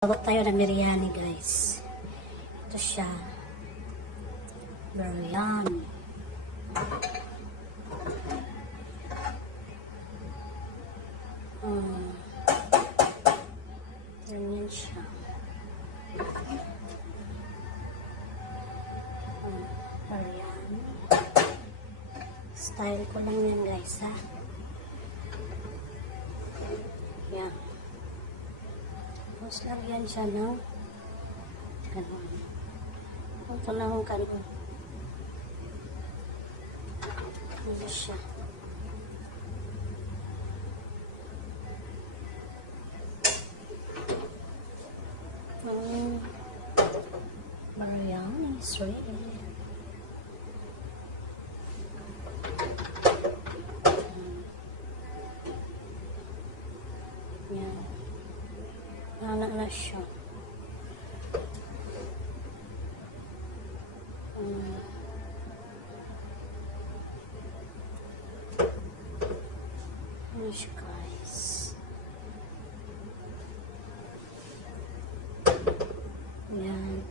Bago tayo ng biryani, guys. Ito siya. Biryani. Ganyan siya. Biryani. Style ko lang yan, guys, ha. Yan. Tapos lagyan siya ng ganun. Ito na yung ganun. Ano siya. Biryani is ready. Yan. Anak na siya. Ano siya, guys. Yan.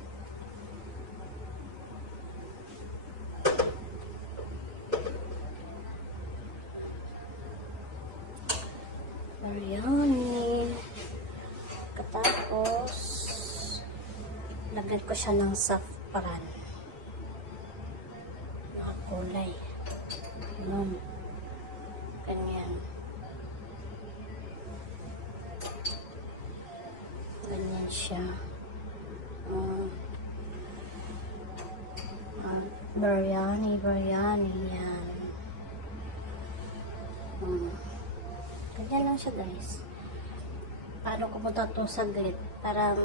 Biryani. Tapos, lagyan ko siya ng saffron. Mga kulay. Ganyan. Ganyan siya. Biryani yan. Ganyan lang siya, guys. Paano ko punta itong saglit? Parang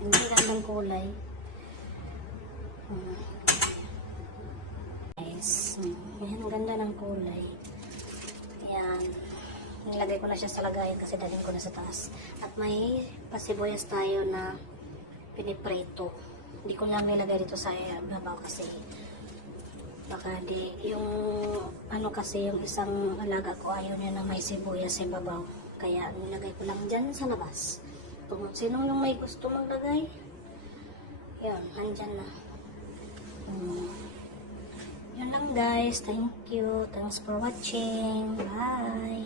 hindi gandang kulay. Guys, yan ang ganda ng kulay. Yan. Nilagay ko na siya sa lagayan kasi dalhin ko na sa taas. At may pasibuyas tayo na piniprito. Hindi ko lang nilagay dito sa babaw kasi baka di, yung ano kasi yung isang alaga ko ayaw niya na may sibuyas sa babaw. Kaya nilagay ko lang dyan sa labas. Kung sino yung may gusto maglagay, yun, nandyan na. Yun lang, guys. Thank you. Thanks for watching. Bye.